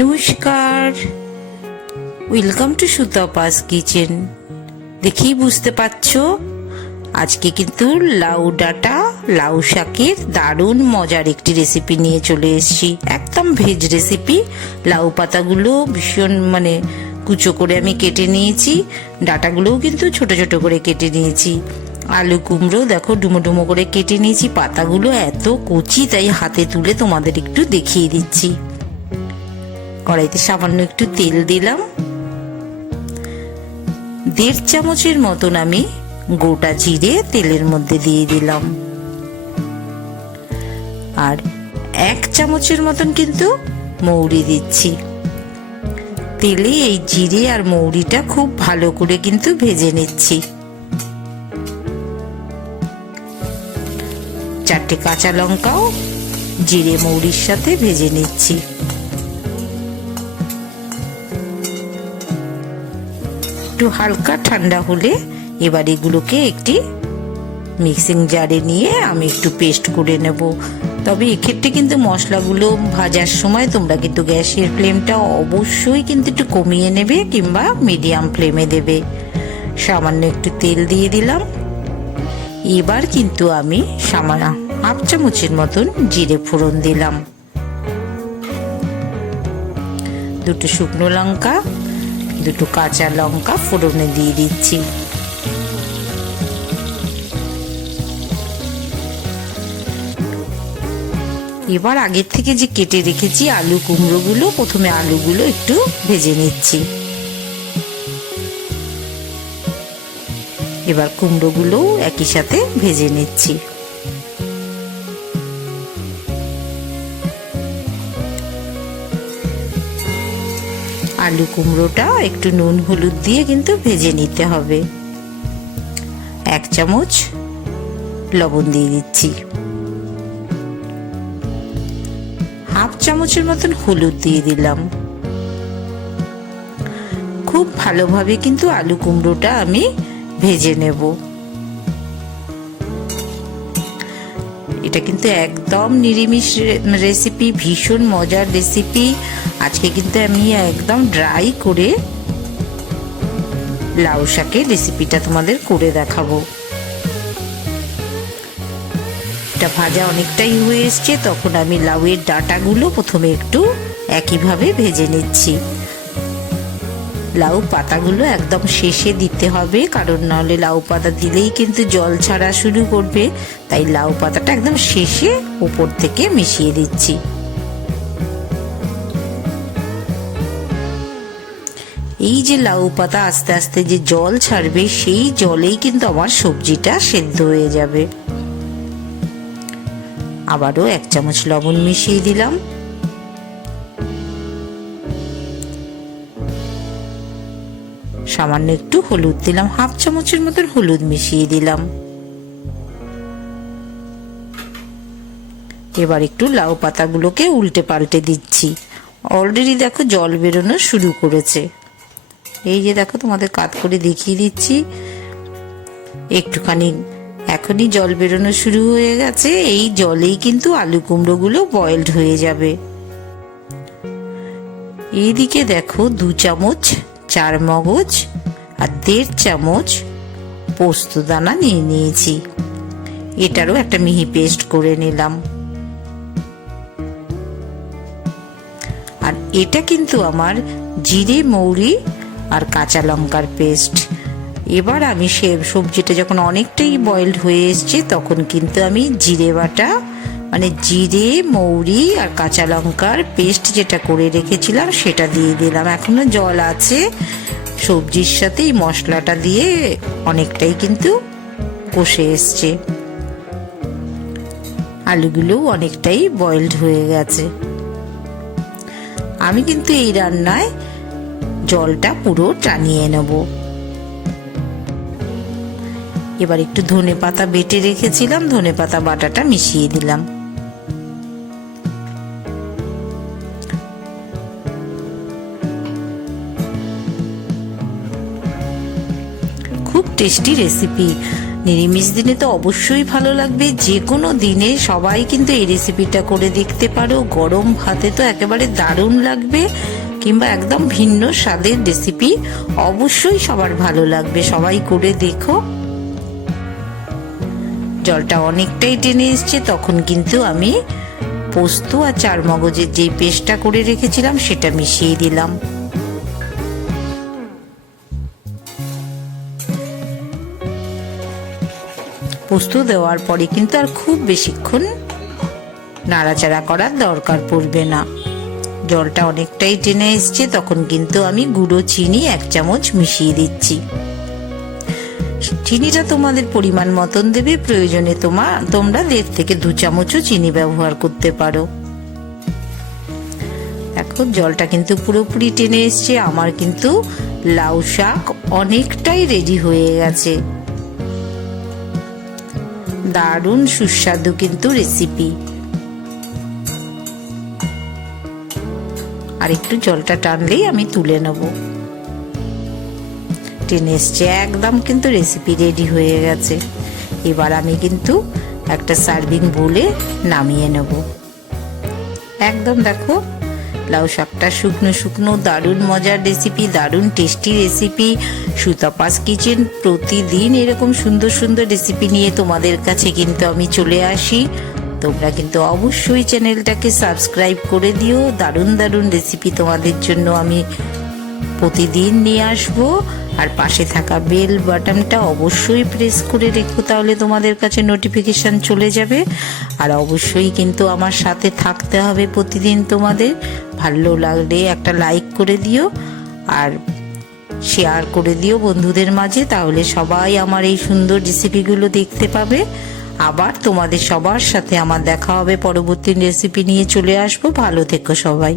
নমস্কার, welcome to সুতাপাস kitchen. দেখেই বুঝতে পারছো আজকে কিন্তু লাউ ডাঁটা লাউ শাকের দারুণ মজার একটি রেসিপি নিয়ে চলে এসেছি। একদম ভেজ রেসিপি। লাউ পাতাগুলো ভীষণ কুচো করে আমি কেটে নিয়েছি, ডাঁটাগুলোও কিন্তু ছোট ছোট করে কেটে নিয়েছি। আলু কুমড়ো দেখো ডুমো ডুমো করে কেটে নিয়েছি। পাতাগুলো এত কচি তাই হাতে তুলে তোমাদের একটু দেখিয়ে দিচ্ছি। কড়াইতে সামান্য একটু তেল দিলাম, 1.5 চামচের মতন আমি গোটা জিরে তেলের মধ্যে দিয়ে দিলাম, আর 1 চামচের মতন কিন্তু মৌরি দিচ্ছি। তেলে এই জিরে আর মৌরিটা খুব ভালো করে কিন্তু ভেজে নিচ্ছি। 4টে কাঁচা লঙ্কাও জিরে মৌরির সাথে ভেজে নিচ্ছি। একটু হালকা ঠান্ডা হলে এবার এগুলোকে একটি মিক্সিং জারে নিয়ে আমি একটু পেস্ট করে নেব। তবে এক্ষেত্রে কিন্তু মশলাগুলো ভাজার সময় তোমরা কিন্তু গ্যাসের ফ্লেমটা অবশ্যই কিন্তু একটু কমিয়ে নেবে কিংবা মিডিয়াম ফ্লেমে দেবে। সামান্য একটু তেল দিয়ে দিলাম। এবার কিন্তু আমি সামান্য 1/2 চামচের মতন জিরে ফোড়ন দিলাম, 2টো শুকনো লঙ্কা, 2টো কাঁচা লঙ্কা ফোড়নে দিয়ে দিচ্ছি। এবার আগের থেকে যে কেটে রেখেছি আলু কুমড়োগুলো, প্রথমে আলুগুলো একটু ভেজে নিচ্ছি। এবার কুমড়োগুলো একই সাথে ভেজে নিচ্ছি। আলু কুমড়োটা একটু নুন হলুদ দিয়ে কিন্তু ভেজে নিতে হবে। 1 চামচ লবণ দিয়ে দিচ্ছি, 1/2 চামচের মতন হলুদ দিয়ে দিলাম। খুব ভালোভাবে কিন্তু আলু কুমড়োটা আমি ভেজে নেব। এটা কিন্তু একদম নিরামিষ রেসিপি, ভীষণ মজার রেসিপি। আজকে কিন্তু আমি একদম ড্রাই করে লাউ শাকের রেসিপিটা তোমাদের করে দেখাবো। এটা ভাজা অনেকটাই হয়ে এসছে, তখন আমি লাউয়ের ডাঁটাগুলো প্রথমে একটু একইভাবে ভেজে নিচ্ছি। লাউ পাতাগুলো একদম শেষে দিতে হবে, কারণ নাহলে লাউ পাতা দিলেই কিন্তু জল ছাড়া শুরু করবে। তাই লাউ পাতাটা একদম শেষে উপর থেকে মিশিয়ে দিচ্ছি। এই যে লাউ পাতা আস্তে আস্তে যে জল ছাড়বে, সেই জলেই কিন্তু আমার সবজিটা সেদ্ধ হয়ে যাবে। আবারও 1 চামচ লবণ মিশিয়ে দিলাম, সামান্য একটু হলুদ দিলাম, 1/2 চামচের মতন হলুদ মিশিয়ে দিলাম। এবার একটু লাউ পাতাগুলোকে উল্টে পাল্টে দিচ্ছি। অলরেডি দেখো জল বেরোনো শুরু করেছে। এই যে দেখো তোমাদের কাট করে দেখিয়ে দিচ্ছি, একটুখানি এখনই জল বেরোনো শুরু হয়ে গেছে। এই জলেই কিন্তু আলু কুমড়োগুলো বয়েলড হয়ে যাবে। এইদিকে দেখো 2 চামচ চার মগজ আর 1.5 চামচ পোস্ত দানা নিয়ে নিয়েছি। এটারও একটা মিহি পেস্ট করে নিলাম। আর এটা কিন্তু আমার জিরে মৌরি আর কাঁচা লঙ্কার পেস্ট। এবার আমি সবজিটা যখন অনেকটাই বয়েলড হয়ে এসছে, তখন কিন্তু আমি জিরে বাটা জিরে মৌরি আর কাঁচা লঙ্কার পেস্ট যেটা করে রেখেছিলাম সেটা দিয়ে দিলাম। এখনো জল আছে। সবজির সাথে এই মশলাটা দিয়ে অনেকটাই কিন্তু কষে এসছে। আলুগুলোও অনেকটাই বয়েলড হয়ে গেছে। আমি কিন্তু এই রান্নায় জলটা পুরো টানিয়ে নেব। এবার একটু ধনেপাতা বেটে রেখেছিলাম, ধনেপাতা বাটাটা মিশিয়ে দিলাম। খুব টেস্টি রেসিপি। নিরামিষ দিনে তো অবশ্যই ভালো লাগবে, যে কোনো দিনে সবাই কিন্তু এই রেসিপিটা করে দেখতে পারো। গরম ভাতে তো একেবারে দারুণ লাগবে, কিংবা একদম ভিন্ন স্বাদের রেসিপি, অবশ্যই সবার ভালো লাগবে। সবাই করে দেখো। জলটা অনেকটাই টেনে এসছে, তখন কিন্তু আমি পোস্ত আর চারমগজের যেই পেস্টটা করে রেখেছিলাম সেটা মিশিয়ে দিলাম। পোস্ত দেওয়ার পরে কিন্তু আর খুব বেশিক্ষণ নাড়াচাড়া করার দরকার পড়বে না। জলটা অনেকটাই টেনে এসছে, তখন কিন্তু আমি গুঁড়ো চিনি 1 চামচ মিশিয়ে দিচ্ছি। চিনিটা তোমাদের পরিমাণ মতন দেবে, প্রয়োজনে তোমরা 1.5 থেকে 2 চামচও চিনি ব্যবহার করতে পারো। দেখো জলটা কিন্তু পুরোপুরি টেনে এসছে, আমার কিন্তু লাউ শাক অনেকটাই রেডি হয়ে গেছে। দারুণ সুস্বাদু কিন্তু রেসিপি। আর একটু জলটা টানলেই আমি তুলে নেব। টেনে এসছে একদম, কিন্তু রেসিপি রেডি হয়ে গেছে। এবার আমি কিন্তু একটা সার্ভিং বোলে নামিয়ে নেব। একদম দেখো লাউ শাকটা শুকনো শুকনো, দারুণ মজার রেসিপি, দারুণ টেস্টি রেসিপি। সুতাপাস কিচেন প্রতিদিন এরকম সুন্দর সুন্দর রেসিপি নিয়ে তোমাদের কাছে কিন্তু আমি চলে আসি। তোমরা কিন্তু অবশ্যই চ্যানেলটাকে সাবস্ক্রাইব করে দিও। দারুণ দারুণ রেসিপি তোমাদের জন্য আমি প্রতিদিন নিয়ে আসবো। আর পাশে থাকা বেল বাটনটা অবশ্যই প্রেস করে রেখো, তাহলে তোমাদের কাছে নোটিফিকেশন চলে যাবে। আর অবশ্যই কিন্তু আমার সাথে থাকতে হবে প্রতিদিন তোমাদের। ভালো লাগলে একটা লাইক করে দিও আর শেয়ার করে দিও বন্ধুদের মাঝে, তাহলে সবাই আমার এই সুন্দর রেসিপিগুলো দেখতে পাবে। আবার তোমাদের সবার সাথে আমার দেখা হবে, পরবর্তী রেসিপি নিয়ে চলে আসবো। ভালো থেকো সবাই।